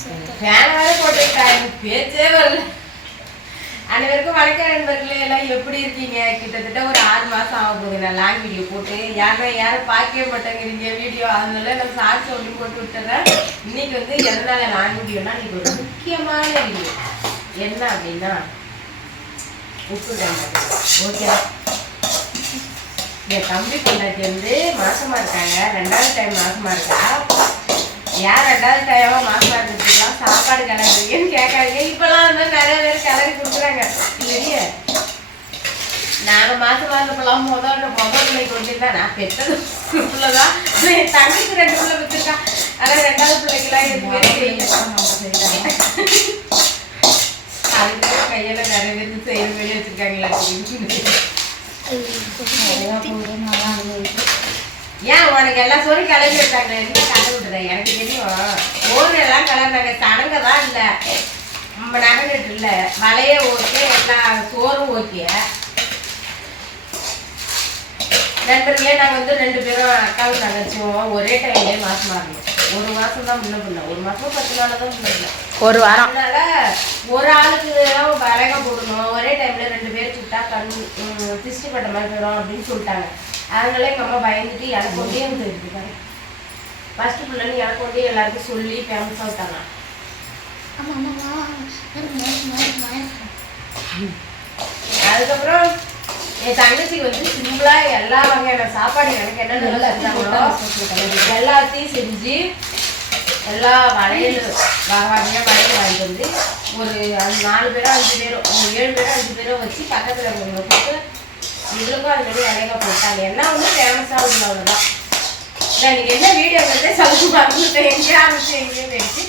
Fan வேற போட்டுக்கிட்டாங்க, பேச்சே வரல. அனைவருக்கும் வணக்கம் நண்பர்களே, எல்லாம் எப்படி இருக்கீங்க? கிட்டத்தட்ட ஒரு 6 மாசம் ஆக போகுது நான் லாங் வீடியோ போட்டு. யாரும் பார்க்கவே மாட்டேங்கிறீங்க வீடியோ, அதனால நான் ஷார்ட்ஸ் ஒன்று போட்டு விட்டுறேன். இன்னைக்கு வந்து எதனால லாங் வீடியோனா, இன்னைக்கு ஒரு முக்கியமான வீடியோ. என்ன அப்படின்னா உப்பு கண்டது. ஓகே, என் தம்பி பொண்டாட்டி வந்து மாசமா இருக்காங்க, 2வது டைம் மாசமா இருக்கா. யார் 2வது டைமா மாசமா இருக்கிறதுலாம் சாப்பாடு கிளறீங்கன்னு கேட்காதீங்க. இப்பெல்லாம் வந்து நிறைய பேர் கிளறி கொடுக்குறாங்க இல்லையே. நாங்கள் மாசமா இருந்தப்பெல்லாம் முதல் பிள்ளைக்கு வந்துருந்தா நான் பெற்றது பிள்ளைதான். என் தம்பிக்கு 2 பிள்ளை வச்சிருக்கா. ஆனால் 2வது பிள்ளைக்கெல்லாம் எதுவுமே செய்யறாங்க. அதுக்கு கையில நிறைய பேருக்கு செய்யற வேலையை வச்சிருக்காங்களா அப்படின்னு. ஏன் உனக்கு எல்லா சோறும் கிளம்பி வச்சாங்க, என்ன கலந்து விட்டுறேன்? எனக்கு தெரியும் சோறு எல்லாம் கிளறாங்க, சடங்க தான் இல்லை, நம்ம நகரிட்டு இல்லை, மழையே ஓகே, எல்லா சோறும் ஓகே. நண்பர்களே, நாங்கள் வந்து 2 பேரும் அக்காவும் தங்கச்சியும் ஒரே டைம்லேயே மாசமா இருந்தோம். 1 மாசம் தான் முன்ன பிள்ளை, 1 மாசம் 10 நாள் தான் முன்ன, 1 வாரம். அதனால ஒரு ஆளுக்கு விறக போடணும், ஒரே டைம்ல 2 பேர் சுட்டா திருஷ்டி பட்ட மாதிரி போயிடும் அப்படின்னு சொல்லிட்டாங்க. அதனால எங்கள் அம்மா பயந்துட்டு எனக்கு கொண்டே வந்துருக்காங்க. ஃபர்ஸ்ட் பிள்ளைன்னு எனக்கு கொண்டே எல்லாருக்கும் சொல்லி ஃபேமஸாக விட்டாங்க. அதுக்கப்புறம் என் தங்கச்சிக்கு வந்து சிம்பிளா எல்லா வகையான சாப்பாடு எனக்கு என்ன நல்லா இருந்தாங்களோ எல்லாத்தையும் செஞ்சு எல்லா வளையல் வகையாக வளையல் வாங்கிட்டு வந்து ஒரு 4 பேரோ 5 பேரோ 7 பேரோ 5 பேரோ வச்சு பக்கத்தில் கொஞ்சம் போட்டு இவளுக்கும் அது மாதிரி அழகாக போட்டாங்க. என்ன வந்து ஃபேமஸாக உள்ளவங்க தான். இன்னைக்கு என்ன வீடியோங்கிறதே சொல்ல மறந்துட்டேன். எங்கே ஆரம்பிச்சு எங்கேயும் போயிடுச்சு.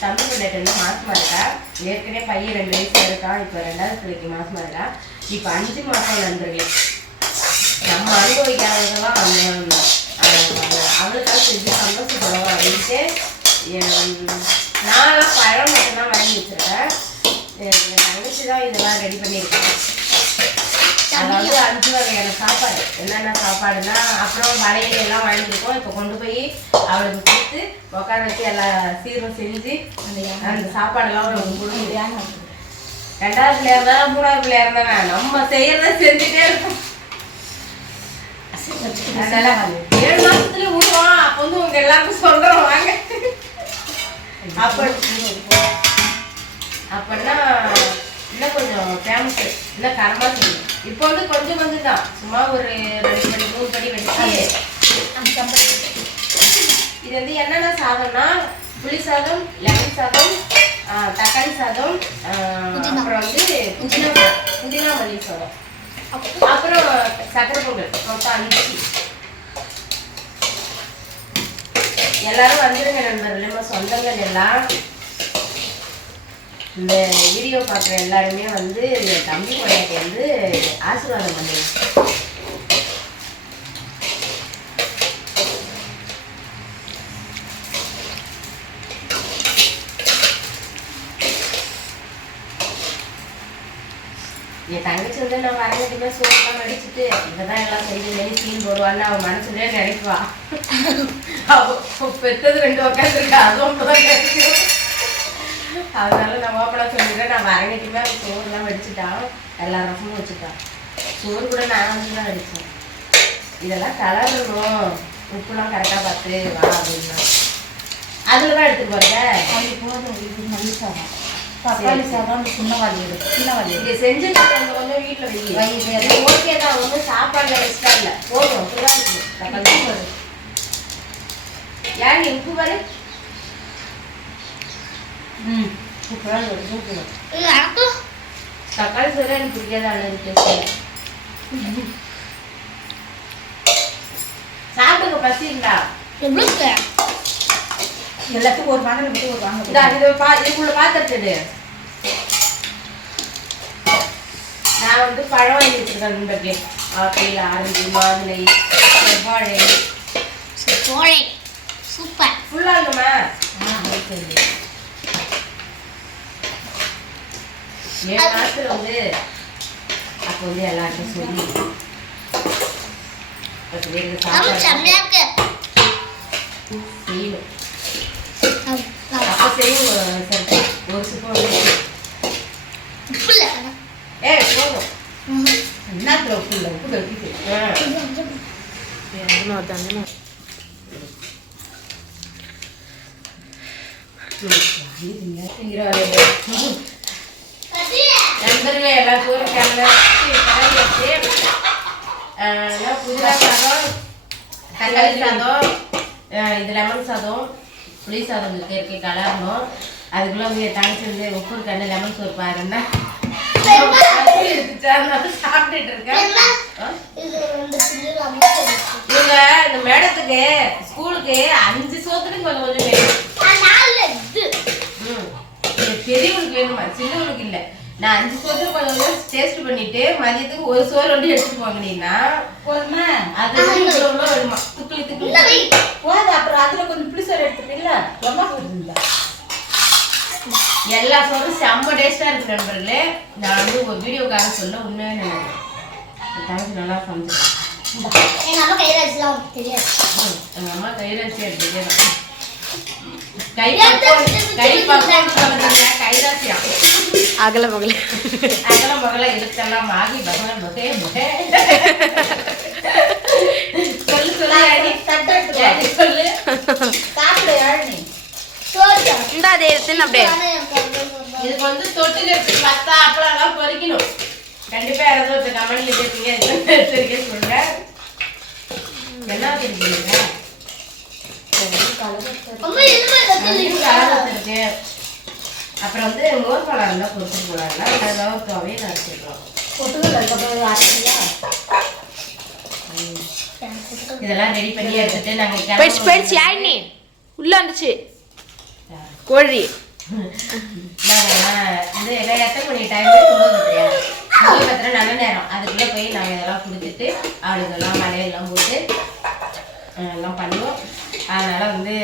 தம்பி பிள்ளைட்டு வந்து மாசமா இருக்கா. ஏற்கனவே பையன் 2 வயசுல இருக்கான். இப்போ 2வது பிள்ளைக்கு மாசமா இருக்கா. இப்போ 5 மாசம் நண்பர்களே. நம்ம அனுபவிக்காததெல்லாம் அவளுக்காக செஞ்சு சந்தோஷப்படுவோம் அப்படின்ட்டு நான்லாம் பழம் மட்டும்தான் வாங்கி வச்சிருக்கேன். என் தங்கச்சி தான் இதெல்லாம் ரெடி பண்ணியிருக்கேன். அதாவது 5 வகையான சாப்பாடு. என்னென்ன சாப்பாடுனா, அப்புறம் வளையல் எல்லாம் வாங்கியிருக்கோம். இப்போ கொண்டு போய் அவளுக்கு கொடுத்து உட்கார வச்சு எல்லா சீரும் செஞ்சு அந்த சாப்பாடெல்லாம் அவளுக்கு கொடுக்க. 2வது பிள்ளையா இருந்தாலும் 3வது பிள்ளையா இருந்தாலும் நம்ம செய்யறத செஞ்சுட்டே இருக்கோம். அதனால 7 மாசத்துலயே விடுவோம். அப்போ வந்து உங்க எல்லாருக்கும் சொல்றோம் வாங்க. அப்படின்னா இன்னும் கொஞ்சம் ஃபேமஸ், இன்னும் கரமாக செய்யணும். இப்போ வந்து கொஞ்சம் தான், சும்மா ஒரு 2 படி 3 படி வச்சு. இது வந்து என்னென்ன சாதம்னா, புளி சாதம், லெமன் சாதம், தக்காளி சாதம், அப்புறம் வந்து புதினா மல்லி சாதம், அப்புறம் சக்கரை பொங்கல், மொத்தம் 5. எல்லாரும் வந்துடுங்க நண்பர்கள், நம்ம சொந்தங்கள் எல்லாம். இந்த வீடியோ பார்க்குற எல்லாருமே வந்து என் தம்பி பொண்டாட்டி வந்து ஆசீர்வாதம் பண்ணுங்க. என் தங்கச்சி வந்து நான் வரங்கட்டுமே சோறுலாம் நடிச்சுட்டு இதான் எல்லாம் செஞ்சு சீன் போடுவான்னு அவன் மனசுலேயே நினைக்குவா. பெற்றது 2 உட்காந்துருக்கா, அதுவும் தான் நினைக்கிறோம். அதனால நான் ஓப்பனாக சொல்லிடுறேன், நான் வரங்கட்டியுமே அவன் சோறுலாம் வடிச்சுட்டான், எல்லா ரசமும் வச்சுட்டான். சோறு கூட நான் வந்து தான் வடித்தேன். இதெல்லாம் கலரணும், உப்புலாம் கரெக்டாக பார்த்து வா அப்படின்னா அதில் தான் எடுத்துட்டு போகிறேன். அது போதும். இது மல்லி சாதம், தக்காளி சாதம், சின்ன வாலி இதை செஞ்சுட்டு கொஞ்சம் வீட்டில் வை. ஓகே தான், வந்து சாப்பாடில் எக்ஸ்ட்ரா இல்லை, போதும். அப்படிதான் இருக்குது. தக்காளி போதும். ஏன் நீ உப்பு பாரு. தக்காளி சோறு எனக்கு பிடிக்காத அளவுக்கு சாப்பிடுங்க, பசி இல்லா எல்லாத்துக்கும் ஒரு மாதிரி மட்டும் ஒரு வாங்க. இதுக்குள்ள பாத்துட்டு நான் வந்து பழம் வாங்கி வச்சிருக்கேன். நண்பர்களே, ஆப்பிள், ஆரஞ்சு, மாதுளை, செவ்வாழை சூப்பர் ஃபுல்லா இருக்குமா? 7 மாசத்துல வந்து அப்போ வந்து எல்லாருக்கும் சொல்லி சாப்பாடு செய்யணும். அப்போ உப்பையும் சேர்த்து ஒரு ஸ்பூன் போதும். என்ன உப்பு இல்லை உப்பு கட்டிட்டு நண்பர்களே எல்லாம் சோறு கிளம்பி புதினா சாதம், தக்காளி சாதம், இது லெமன் சாதம், புளி சாதம் இருக்கு கலரணும். அதுக்குள்ள தங்கச்சி வந்து உப்பு கண்ணு லெமன் சோறு பாருன்னா சாப்பிட்டுட்டு இருக்கேன். இவங்க இந்த மேடத்துக்கு ஸ்கூலுக்கு 5 சோத்துக்கு கொஞ்சம் கொஞ்சம் வேணும். பெரியவனுக்கு வேணுமா, சின்னவனுக்கு இல்லை. நான் 5 சோறு கொஞ்சம் கொஞ்சம் டேஸ்ட் பண்ணிட்டு மதியத்துக்கு ஒரு சோறு வந்து எடுத்துட்டு போங்கண்ணா போதுமா? அது வேணுமா துக்குளி துக்குளி போது. அப்புறம் அதுல கொஞ்சம் புளி சோறு எடுத்துப்பீங்களா? ரொம்ப போடுறீங்களா? எல்லா சோறும் செம்ம டேஸ்டா இருக்கு நண்பர்களே. நான் வந்து ஒரு வீடியோக்காக சொல்ல உண்மையாக நினைக்கிறேன். நல்லா சமைச்சிருக்கேன். எங்க அம்மா கைராசிலாம் தெரியாது. எங்க அம்மா கைராசி எடுத்துக்கே கைராசியா அகல மகள எழுத்தெல்லாம் ஆகி சொல்லு சொல்லு சாப்பிட யாழ் இந்த அதே எடுத்துன்னு அப்படியே இதுக்கு வந்து தொட்டுக்கு பத்தா அப்பளம் பொறிக்கணும். கண்டிப்பா யாராவது கமெண்ட்ல கேட்பீங்க சொல்லுங்க. என்ன தெரிஞ்சுங்க இருக்கு. அப்புறம் வந்து மோர் பழம் இருந்தா பொறுத்து போடலாம். அதெல்லாம் துவையை அரைச்சிக்கலாம். இதெல்லாம் ரெடி பண்ணி எடுத்துட்டு நாங்க உள்ள வந்துச்சு கோழி. இது எத்தனை மணி டைம் நல்ல நேரம். அதுக்குள்ள போய் நாங்க இதெல்லாம் குடிச்சிட்டு அவளுக்கெல்லாம் மலையெல்லாம் போட்டு எல்லாம் பண்ணுவோம். அதனால வந்து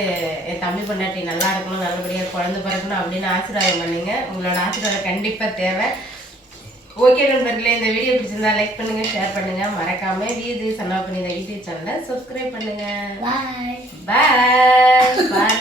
என் தம்பி பொண்டாட்டி நல்லா இருக்கணும், நல்லபடியாக குழந்தை பிறக்கணும் அப்படின்னு ஆசீர்வாதம் பண்ணுங்க. உங்களோட ஆசீர்வாதம் கண்டிப்பா தேவை. ஓகே நண்பர்களே, இந்த வீடியோ பிடிச்சிருந்தா லைக் பண்ணுங்க, ஷேர் பண்ணுங்க, மறக்காம வீது சன்னா பண்ணி இந்த யூடியூப் சேனலை சப்ஸ்கிரைப் பண்ணுங்க. பாய் பாய்.